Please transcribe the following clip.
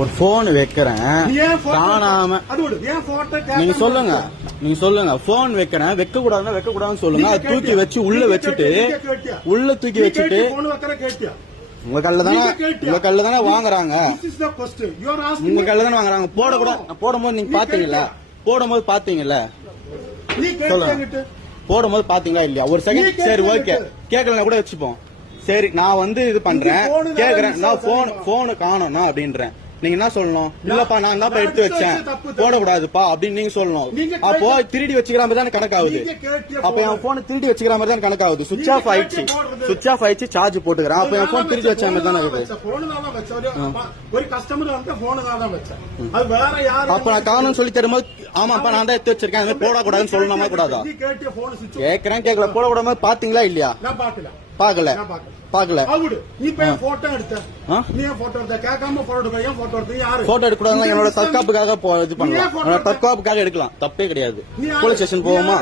ஒரு போன் வைக்கிறேன் காணாம நீங்க சொல்லுங்க போன் வைக்கிறேன் வைக்க கூடாதுன்னா வைக்க கூடாதுன்னு சொல்லுங்க. அதை தூக்கி வச்சு உள்ள வச்சுட்டு உங்க கல்ல தானே வாங்குறாங்க. உங்க கல்ல தானே வாங்குறாங்க. போடும்போது நீங்க பாத்தீங்கல்ல சொல்லுங்க. போடும்போது பாத்தீங்களா இல்லையா? ஒரு செகண்ட் சரி ஓகே கேட்கலன்னா கூட வச்சுப்போம். சரி நான் வந்து இது பண்றேன் கேக்குறேன். நான் போனு காணோம்னா அப்படின்றேன். நீங்க என்ன சொல்லணும்? இல்லப்பா நான் தான் எடுத்து வச்சேன் போடக்கூடாதுப்பா அப்படின்னு நீங்க சொல்லணும். அப்போ திருடி வச்சுக்கிற மாதிரி தானே கணக்காகுது. அப்ப என் போன் திருடி வச்சுக்கிற மாதிரி தான் கணக்காகுது. சுவிட்ச் ஆஃப் ஆயிடுச்சு சார்ஜ் போட்டுக்கிறேன். அப்ப என் போன் திருடி வச்ச மாதிரி தானே இருக்குது. அப்ப நான் காணும்னு சொல்லி தரும்போது ஆமாப்பா நான் தான் எடுத்து வச்சிருக்கேன் அது போடக்கூடாதுன்னு சொல்லணுமா கூடாதா? கேக்குறேன் கேட்கல போடக்கூடாது. பாத்தீங்களா இல்லையா? பாக்கல போட்டோ எடுக்கூடாது. என்னோட தற்காப்புக்காக இது பண்ணலாம். தற்காப்புக்காக எடுக்கலாம். தப்பே கிடையாது. போலீஸ் ஸ்டேஷன் போவோமா?